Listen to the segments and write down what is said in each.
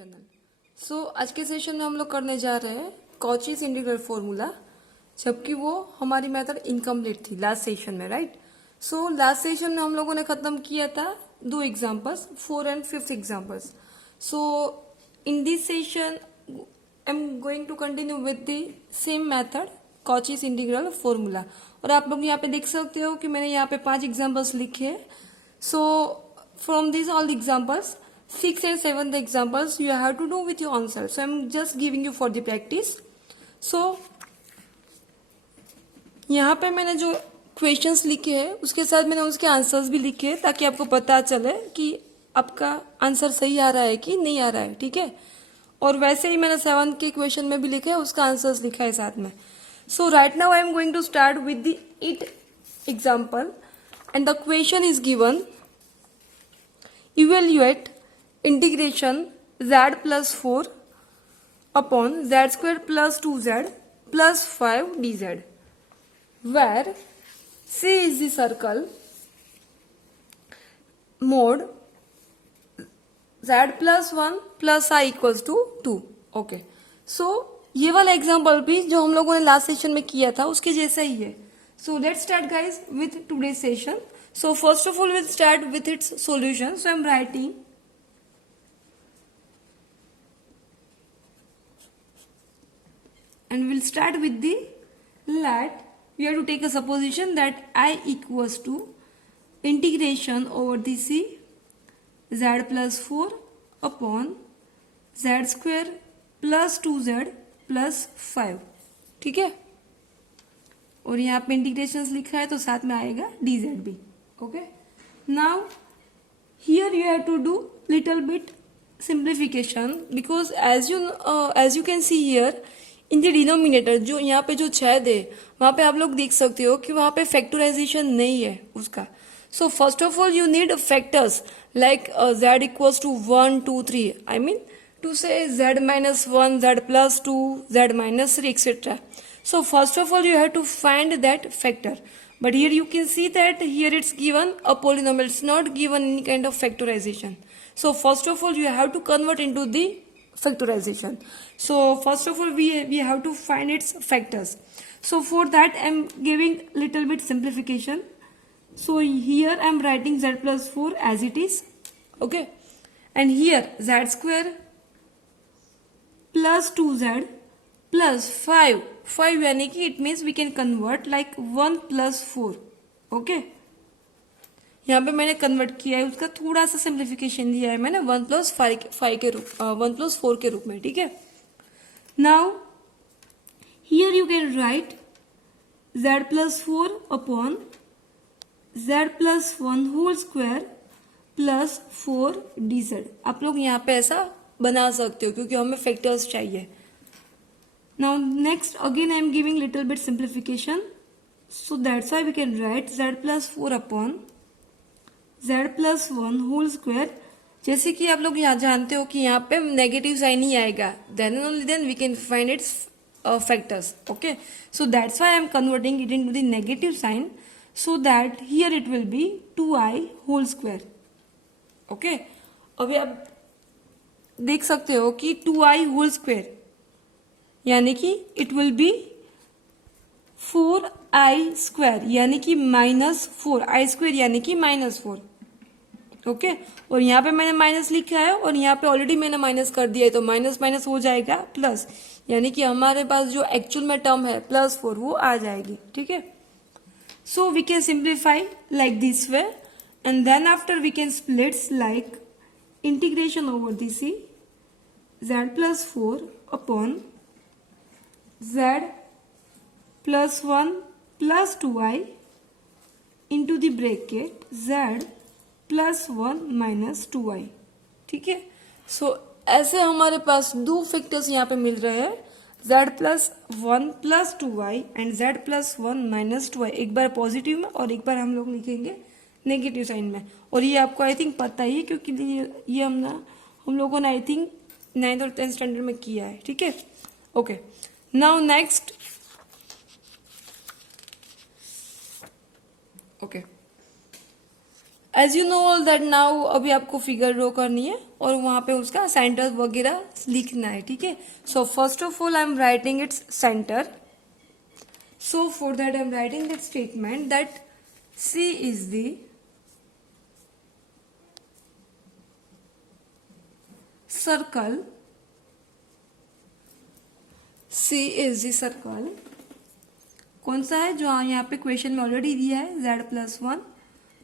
Channel. आज के session में हम लोग करने जा रहे हैं कॉचीज इंटीग्रल फॉर्मूला, जबकि वो हमारी मेथड इनकम्प्लीट थी लास्ट सेशन में, राइट। लास्ट सेशन में हम लोगों ने खत्म किया था 2 examples, 4 and 5 examples. In this session I am going to continue with the same method Cauchy's integral formula. और आप लोग यहाँ पे देख सकते हो कि मैंने यहाँ पे 5 एग्जाम्पल्स लिखे हैं। From these all the examples, 6 and 7 the examples you have to do with your own self. So I'm just giving you for the practice. यहाँ पे मैंने जो क्वेश्चंस लिखे हैं उसके साथ मैंने उसके आंसर्स भी लिखे हैं, ताकि आपको पता चले कि आपका आंसर सही आ रहा है कि नहीं आ रहा है, ठीक है। और वैसे ही मैंने 7 के क्वेश्चन में भी लिखा है, उसका आंसर्स लिखा है साथ में। Right now I am going to start with the 8 example and the question is given. Evaluate integration z plus 4 upon z square plus 2z plus 5 dz, where C is the circle, mode z plus 1 plus I equals to 2. Okay. ये वाला example भी जो हम लोगों ने last session में किया था उसके जैसा ही है. Let's start guys with today's session. First of all, we'll start with its solution. I'm writing and we'll start with the let. We have to take a supposition that I equals to integration over the C z plus 4 upon z square plus 2z plus 5. ठीक है, और यहाँ पे integration लिखा है तो साथ में आएगा dz भी. Okay, now here you have to do little bit simplification, because as you can see here in the denominator, जो यहाँ पे जो छेद है वहाँ पे आप लोग देख सकते हो कि वहाँ पे फैक्टराइजेशन नहीं है उसका. First of all you need factors like z equals to 1, 2, 3. I mean to say z minus 1, z plus 2, z minus 3, etc. First of all you have to find that factor. But here you can see that here it's given a polynomial, it's not given any kind of factorization. First of all you have to convert into the factorization. First of all we have to find its factors. For that I am giving little bit simplification. Here I am writing z plus 4 as it is. Okay, and here z square plus 2z plus 5 यानी कि it means we can convert like 1 plus 4. Okay, यहाँ पे मैंने convert किया है, उसका थोड़ा सा सिंप्लीफिकेशन दिया है मैंने 1 plus 5 के रूप 1 plus 4 के रूप में, ठीक है. Now here you can write z plus 4 upon z plus 1 whole square plus 4 dz. आप लोग यहाँ पे ऐसा बना सकते हो क्योंकि हमें फैक्टर्स चाहिए. Now next again I am giving little bit simplification, so that's why we can write z plus 4 upon z plus 1 whole square. जैसे कि आप लोग यहाँ जानते हो कि यहाँ पे नेगेटिव साइन ही आएगा, then only then we can find its factors. Okay, so that's why I am converting it into the negative sign, so that here it will be 2i whole square. Okay, अभी आप देख सकते हो कि 2i whole square यानी कि it will B 4i square यानी कि -4, i स्क्वायर यानी कि -4. ओके, और यहाँ पे मैंने माइनस लिखा है और यहाँ पे ऑलरेडी मैंने माइनस कर दिया है, तो माइनस माइनस हो जाएगा प्लस, यानी कि हमारे पास जो एक्चुअल में टर्म है +4 वो आ जाएगी. ठीक है, so we can simplify like this way and then after we can splits like integration over this z plus 4 upon z plus 1 plus 2i into the bracket z plus 1 minus 2i. ठीक है, ऐसे हमारे पास 2 factors यहाँ पे मिल रहे हैं, z plus 1 plus 2i and z plus 1 minus 2i. एक बार positive में और एक बार हम लोग लिखेंगे नेगेटिव साइन में. और ये आपको आई थिंक पता ही है क्योंकि ये हम लोगों ने आई थिंक 9th और 10th स्टैंडर्ड में किया है. ठीक है, okay. Now next, okay, as you know all that now अभी आपको फिगर ड्रॉ करनी है और वहां पे उसका सेंटर वगैरह लिखना है, ठीक है। So first of all I am writing its centre. So for that I am writing that statement that C is the circle. C is the circle. कौन सा है जो यहाँ पे क्वेश्चन में ऑलरेडी दिया है, z+1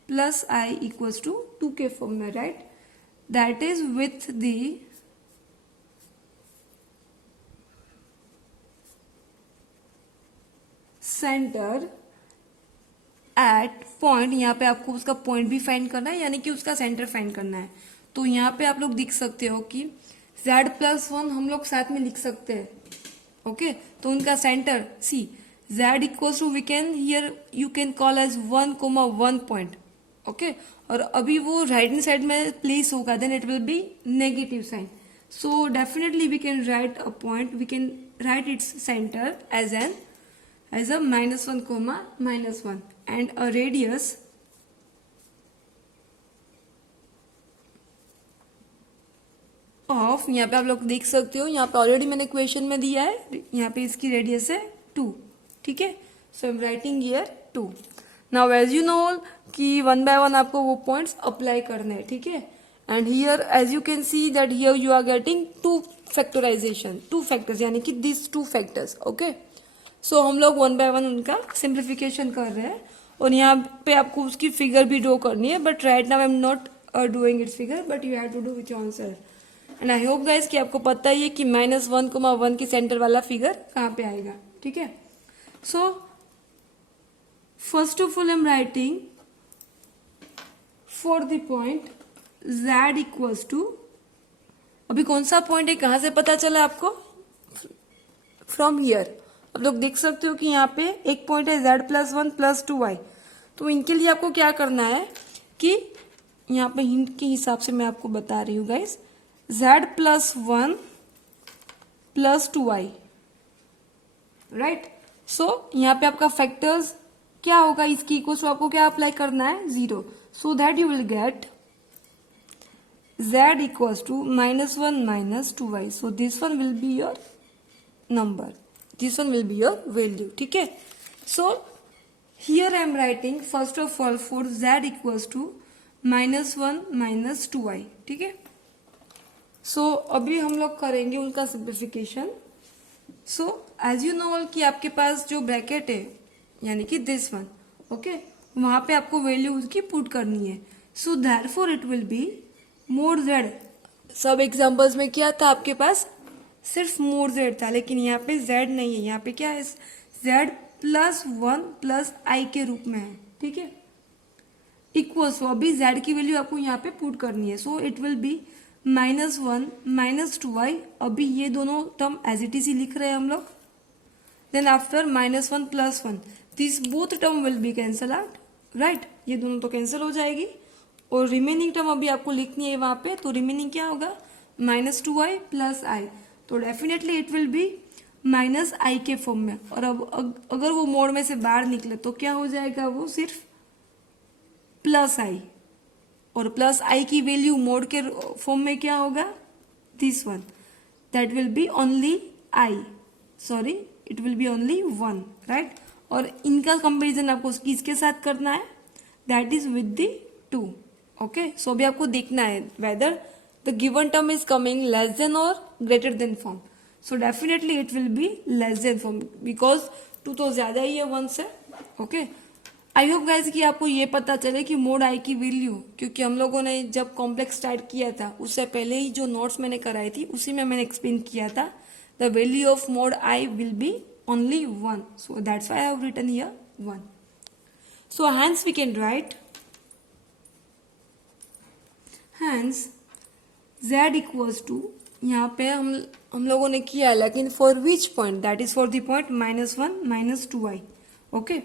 plus i equals to 2 के फॉर्म में, right. That is with the centre at point. यहाँ पे आपको उसका पॉइंट भी फाइंड करना है, यानी कि उसका सेंटर फाइंड करना है. तो यहाँ पे आप लोग देख सकते हो कि z+1 हम लोग साथ में लिख सकते हैं, ओके. तो उनका centre C z equals to we can here you can call as 1,1 point, okay. और अभी वो राइट हैंड साइड में प्लेस होगा, then it will be negative sign. So definitely we can write a point, we can write its centre as a -1, -1 and a radius of, यहाँ पे आप लोग देख सकते हो, यहाँ पे ऑलरेडी मैंने क्वेश्चन में दिया है, यहाँ पे इसकी रेडियस है 2, ठीक है. So I am writing here 2. Now as you know all कि 1 by 1 आपको वो पॉइंट्स अप्लाई करने हैं, ठीक है. And here as you can see that here you are getting 2 factorisation, 2 factors, यानी कि दिस 2 फैक्टर्स, ओके. सो हम लोग 1 by 1 उनका सिंप्लीफिकेशन कर रहे हैं और यहाँ पे आपको उसकी फिगर भी ड्रॉ करनी है, but right now I am not doing its figure, but you have to do with your own self. And I hope guys कि आपको पता ही है कि -1,1 की सेंटर वाला फिगर कहाँ पे आएगा, ठीक है. So first of all I am writing for the point z equals to, अभी कौन सा पॉइंट है कहाँ से पता चला आपको, फ्रॉम हियर. आप लोग देख सकते हो कि यहाँ पे एक पॉइंट है z+1 प्लस 2y. तो इनके लिए आपको क्या करना है कि यहाँ पे हिंट के हिसाब से मैं आपको बता रही हूँ guys, z+1 plus 2y, right. सो यहाँ पे आपका फैक्टर्स क्या होगा, इसकी इक्वल टू आपको क्या अप्लाई करना है, 0. So that you will get z equals to -1 - 2y. So this one will be your number, this one will be your value, ठीक है. So here I am writing first of all for z equals to -1 - 2y, ठीक है. So अभी हम लोग करेंगे उनका simplification. So as you know all कि आपके पास जो ब्रैकेट है, यानी कि this one, ओके, वहां पे आपको वैल्यू उसकी पुट करनी है. So therefore it will be mod z. सब एग्जाम्पल्स में क्या था आपके पास, सिर्फ मोड z था, लेकिन यहाँ पे z नहीं है, यहाँ पे क्या है, z+1 प्लस i के रूप में है, ठीक है. इक्वल्स, अभी z की वैल्यू आपको यहाँ पे पुट करनी है. So it will be -1 - 2y. अभी ये दोनों टर्म एज इट इज ही लिख रहे हैं हम लोग. Then after -1 + 1 this both term will be cancel out, right. ये दोनों तो कैंसिल हो जाएगी और रिमेनिंग टर्म अभी आपको लिखनी है वहां पे. तो रिमेनिंग क्या होगा, -2y प्लस i. तो definitely it will B -i के फॉर्म में. और अब अगर वो मोड में से बाहर निकले तो क्या हो जाएगा, वो सिर्फ +i. और +i की वैल्यू मोड के फॉर्म में क्या होगा, this one, that will be only i, sorry it will be only 1, right. और इनका कंपेरिजन आपको किसके साथ करना है, that is with the 2, okay. So अभी आपको देखना है whether the given term is coming less than or greater than form. So definitely it will be less than form because 2 तो ज्यादा ही है 1 से, ओके. आई होप गाइज कि आपको ये पता चले कि मोड आई की वैल्यू, क्योंकि हम लोगों ने जब कॉम्प्लेक्स स्टार्ट किया था उससे पहले ही जो नोट्स मैंने कराई थी उसी में मैंने एक्सप्लेन किया था, the value of mod I will be only 1. So that's why I have written here 1. So hence we can write, hence z equals to, यहाँ पे हम लोगों ने किया है, लेकिन for which point, that is for the point -1 - 2y, okay.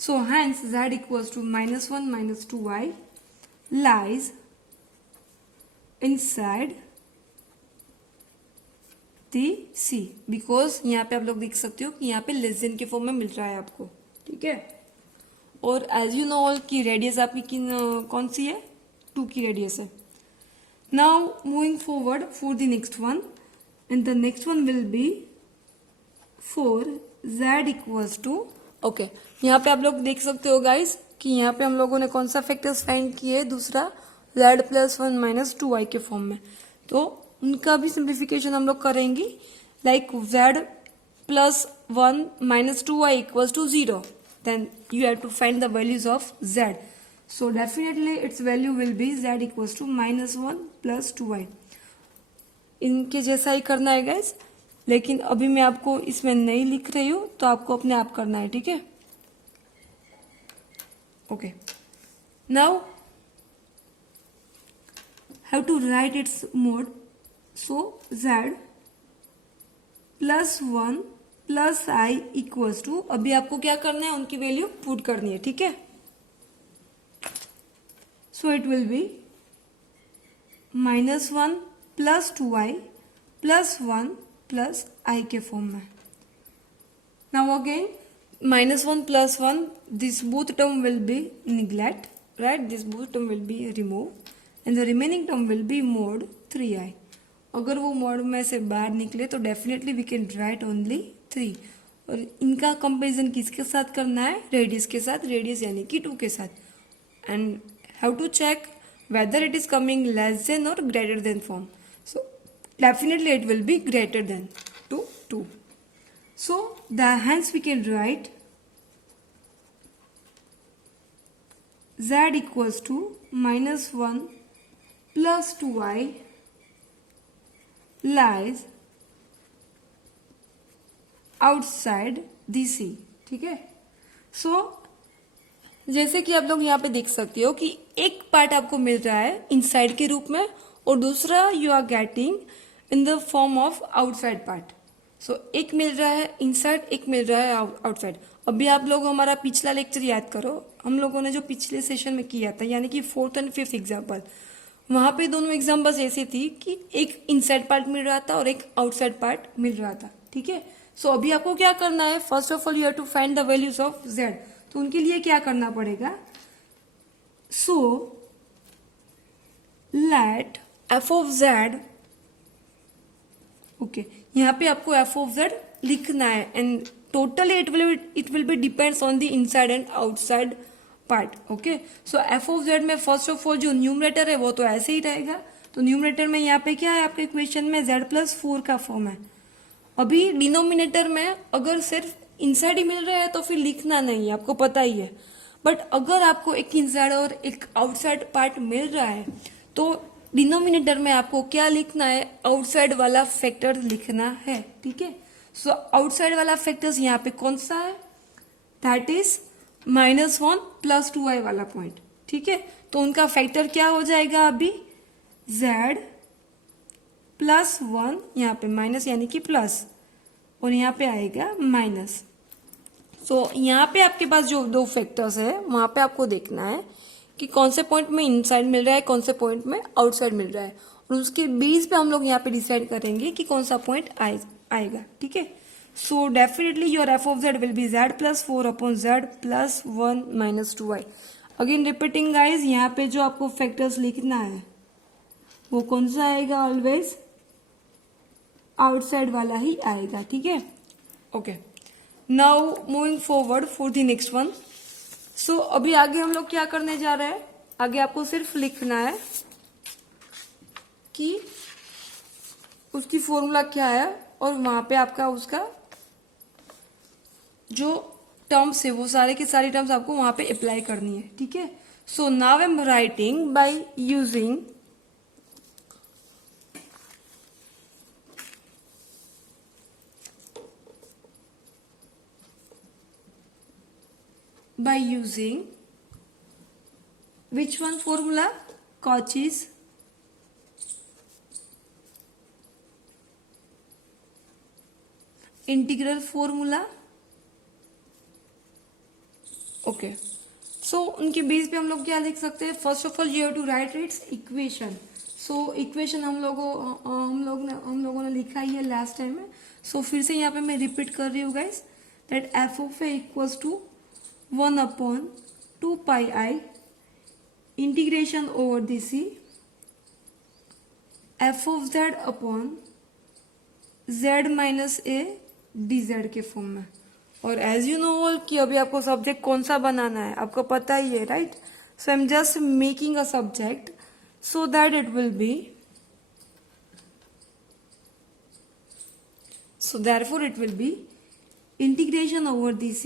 So hence z equals to -1 - 2y lies inside the c. Because यहाँ पे आप लोग देख सकते हो कि यहाँ पे लेस देन के फॉर्म में मिल रहा है आपको, ठीक है. और एज यू नो ऑल की रेडियस आपकी कौन सी है, 2 की रेडियस है. Now moving forward for the next one, and the next one will be for z equals to. Okay, यहाँ पे आप लोग देख सकते हो गाइस कि यहाँ पे हम लोगों ने कौन सा फैक्टर्स फाइंड किए, दूसरा z प्लस 1 माइनस 2y के फॉर्म में. तो उनका भी सिंप्लीफिकेशन हम लोग करेंगे, like z plus 1 minus 2y equals to 0. Then you have to find the values of z. So definitely its value will be z equals to minus 1 plus 2y. इनके जैसा ही करना है गाइस, लेकिन अभी मैं आपको इसमें नहीं लिख रही हूं, तो आपको अपने आप करना है, ठीक है. Okay, now have to write its mode. So z plus 1 plus i equals to, अभी आपको क्या करना है, उनकी वैल्यू पुट करनी है, ठीक है. So it will be minus 1 plus 2y plus 1 plus I के फॉर्म में. Now again minus 1 plus 1, this both term will be neglect, right, this both term will be remove, and the remaining term will be mod 3i. अगर वो मोड में से बाहर निकले तो definitely we can write only 3. और इनका कंपेरिजन किसके साथ करना है, रेडियस के साथ, रेडियस यानी कि 2 के साथ. And how to check whether it is coming less than or greater than form. So definitely it will be greater than to 2. So hence we can write z equals to minus 1 plus 2y lies outside the C. ठीक है. So जैसे कि आप लोग यहाँ पे देख सकते हो कि एक पार्ट आपको मिल रहा है इनसाइड के रूप में, और दूसरा you are getting in the form of outside part. So एक मिल रहा है इनसाइड, एक मिल रहा है आउटसाइड. अभी आप लोग हमारा पिछला लेक्चर याद करो, हम लोगों ने जो पिछले सेशन में किया था, यानी कि 4th and 5th एग्जाम्पल, वहां पे दोनों एग्जाम्पल्स ऐसे थी कि एक इनसाइड पार्ट मिल रहा था और एक आउटसाइड पार्ट मिल रहा था, ठीक है. सो अभी आपको क्या करना है, first of all you have to find the values of z. तो उनके लिए क्या करना पड़ेगा, so let f of z, okay, यहाँ पे आपको f ऑफ z लिखना है, and totally it will be depends on the inside and outside part. Okay, so f of z में फर्स्ट ऑफ ऑल जो न्यूमरेटर है वो तो ऐसे ही रहेगा. तो न्यूमरेटर में यहाँ पे क्या है, आपके इक्वेशन में z प्लस 4 का फॉर्म है. अभी डिनोमिनेटर में अगर सिर्फ इनसाइड ही मिल रहा है तो फिर लिखना नहीं है, आपको पता ही है. बट अगर आपको एक इनसाइड और एक आउटसाइड पार्ट मिल रहा है तो डिनोमिनेटर में आपको क्या लिखना है, आउटसाइड वाला फैक्टर लिखना है, ठीक है. सो आउटसाइड वाला फैक्टर्स यहाँ पे कौन सा है, that is minus 1 plus 2y वाला पॉइंट, ठीक है. तो उनका फैक्टर क्या हो जाएगा, अभी z प्लस 1, यहाँ पे माइनस यानी कि प्लस, और यहाँ पे आएगा माइनस. सो यहाँ पे आपके पास जो दो फैक्टर्स है वहां पे आपको देखना है कि कौन से पॉइंट में इनसाइड मिल रहा है, कौन से पॉइंट में आउटसाइड मिल रहा है, और उसके बेस पे हम लोग यहाँ पे डिसाइड करेंगे कि कौन सा पॉइंट आएगा, ठीक है. So definitely your f of z will be z plus 4 upon z plus 1 minus 2y. Again repeating guys, यहाँ पे जो आपको फैक्टर्स लिखना है वो कौन सा आएगा, ऑलवेज आउटसाइड वाला ही आएगा, ठीक है. Okay, now moving forward for the next one. So अभी आगे हम लोग क्या करने जा रहे हैं, आगे आपको सिर्फ लिखना है कि उसकी फॉर्मूला क्या है, और वहां पे आपका उसका जो टर्म्स है वो सारे के सारे टर्म्स आपको वहां पे अप्लाई करनी है, ठीक है. So now I am writing by using which one formula, Cauchy's integral formula. Okay, so उनके बेस पे हम लोग क्या लिख सकते हैं, first of all you have to write its equation. So equation हम लोगों ने लिखा ही है लास्ट टाइम में. सो फिर से यहाँ पे मैं रिपीट कर रही हूँ guys, that f of a equals to 1 upon 2 pi I integration over the c f of z upon z minus a d z के फॉर्म में। और एज यू नो ऑल कि अभी आपको सब्जेक्ट कौन सा बनाना है आपको पता ही है, right? So I am just making a subject so that it will B, so therefore it will be integration over this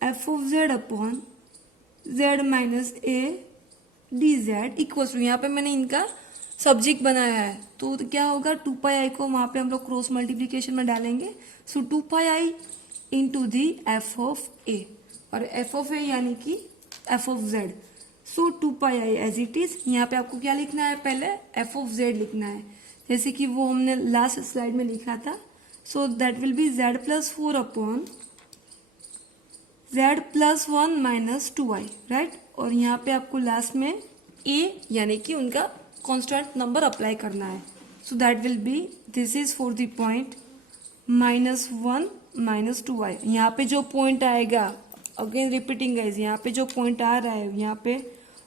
f of z upon z minus a dz equal to, यहाँ पे मैंने इनका subject बनाया है तो क्या होगा 2 pi आई को वहां पे हम लोग क्रॉस मल्टीप्लीकेशन में डालेंगे। So 2 pi i into the f of a, और एफ ऑफ ए यानी कि f of z. So 2 pi i as it is. यहाँ पे आपको क्या लिखना है, पहले एफ ऑफ जेड लिखना है जैसे कि वो हमने लास्ट स्लाइड में लिखा था। So that will B Z plus 4 upon Z plus 1 minus 2i, right? और यहाँ पे आपको लास्ट में ए यानी कि उनका कांस्टेंट नंबर अप्लाई करना है। So that will B, this is for the point minus 1 minus 2i। यहाँ पे जो पॉइंट आएगा, अगेन रिपीटिंग गाइज, यहाँ पे जो पॉइंट आ रहा है यहाँ पे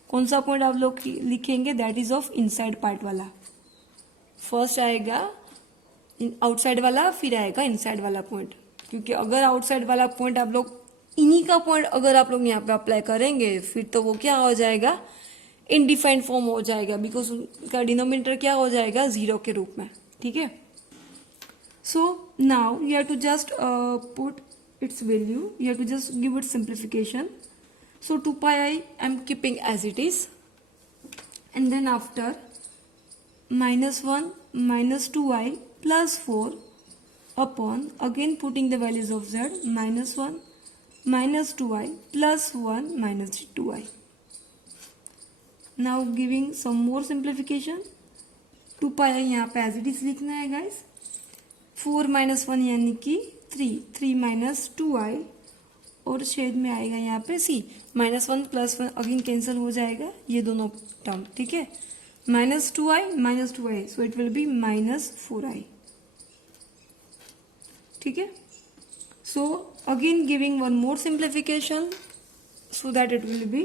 कौन सा पॉइंट आप लोग लिखेंगे, that is of inside part वाला। फर्स्ट आएगा आउटसाइड वाला, फिर आएगा इनसाइड वाला पॉइंट, क्योंकि अगर आउटसाइड वाला पॉइंट आप लोग इन्हीं का पॉइंट अगर आप लोग यहाँ पे अप्लाई करेंगे फिर तो वो क्या हो जाएगा, इनडिफाइंड फॉर्म हो जाएगा, बिकॉज उनका डिनोमिनेटर क्या हो जाएगा, 0 के रूप में, ठीक है? So now you have to just put its value, you have to just give it simplification. So 2 pi I am keeping as it is, and then after minus 1 minus 2i plus 4 upon, again putting the values of z, minus 1 minus 2i plus 1 minus 2i. Now giving some more simplification, 2 pi I यहाँ पे as it is लिखना है guys, 4 minus 1 यानी कि 3 minus 2i, और shade में आएगा यहाँ पे c, minus 1 plus 1 again cancel हो जाएगा ये दोनों टर्म, ठीक है? Minus 2i, so it will be minus 4i, ठीक है? So again giving one more simplification so that it will B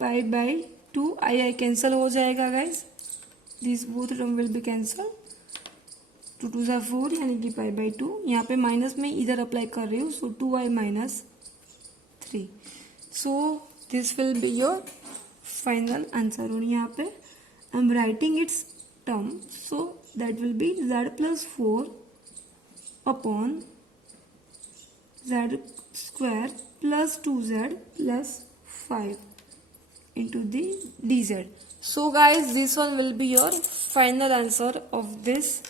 pi by 2, I cancel हो जाएगा guys, this both term will be cancel, 2 2 ज़ा 4 यानी कि pi by 2। यहाँ पे minus में इधर अप्लाई कर रही हूँ, सो 2i minus 3। So this will be your final answer. और यहाँ पे आई am writing it's term, so that will be z plus 4 upon z square plus 2z plus 5 into the dz. So guys, this one will be your final answer of this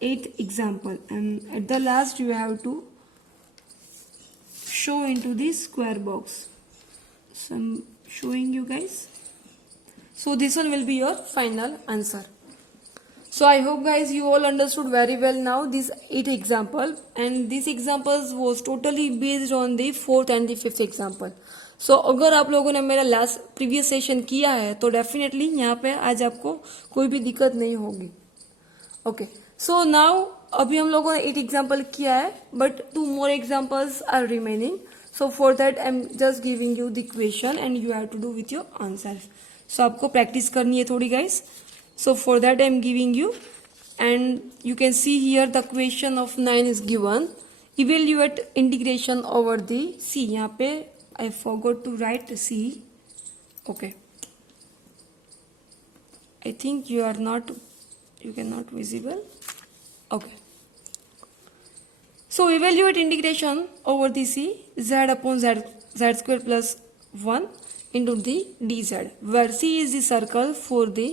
8th example, and at the last you have to show into the square box. So I'm showing you guys. So this one will be your final answer. So I hope guys you all understood very well now this 8th example, and these examples was totally based on the 4th and the 5th example. सो अगर आप लोगों ने मेरा last previous session किया है तो definitely यहाँ पे आज आपको कोई भी दिक्कत नहीं होगी। ओके, सो नाउ अभी हम लोगों ने 8 एग्जाम्पल किया है, but 2 more examples are remaining. So for that I am just giving you the question and you have to do with your answer. So आपको प्रैक्टिस करनी है थोड़ी guys. So for that I am giving you, and you can see here the question of 9 is given, evaluate integration over the C. यहाँ पे I forgot to write C. Okay. I think you cannot visible. Okay. So evaluate integration over the C, z upon z square plus 1 into the dz, where C is the circle for the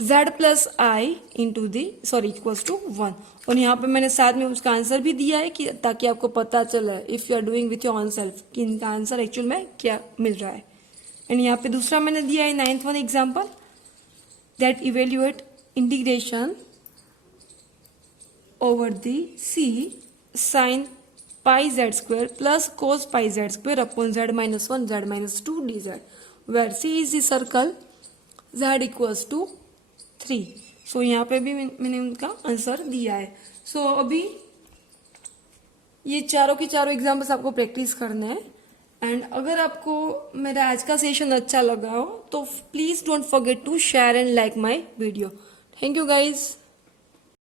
z plus I into the equals to 1। और यहाँ पे मैंने साथ में उसका answer भी दिया है कि ताकि आपको पता चले if you are doing with your own self कि इनका आंसर एक्चुअल में क्या मिल रहा है। एंड यहाँ पे दूसरा मैंने दिया है 9th one example, that evaluate integration over the c sine pi z square plus cos pi z square upon z minus 1 z minus 2 d z, where c is the circle z equals to 3। So यहाँ पे भी मैंने उनका answer दिया है। सो अभी ये चारों के चारों एग्जाम्पल्स आपको प्रैक्टिस करने हैं। एंड अगर आपको मेरा आज का सेशन अच्छा लगा हो तो please don't forget to share and like my video. Thank you guys.